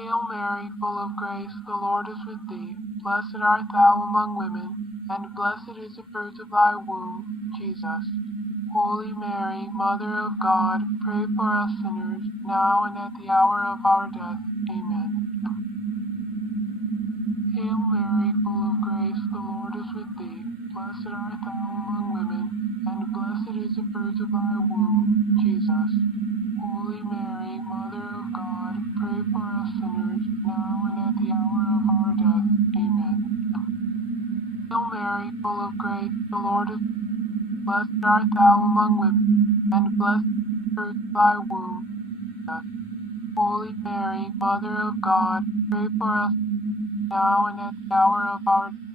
Hail Mary, full of grace, the Lord is with thee. Blessed art thou among women, and blessed is the fruit of thy womb, Jesus. Holy Mary, Mother of God, pray for us sinners, now and at the hour of our death. Amen. Hail Mary, full of grace, the Lord is with thee. Blessed art thou among women, and blessed is the fruit of thy womb, Jesus. Holy Mary, Mother of God, pray for us sinners, now and at the hour of our death. Amen. Hail Mary, full of grace, the Lord is with thee. Blessed art thou among women, and blessed is the fruit of thy womb, Jesus. Holy Mary, Mother of God, pray for us now and at the hour of our death.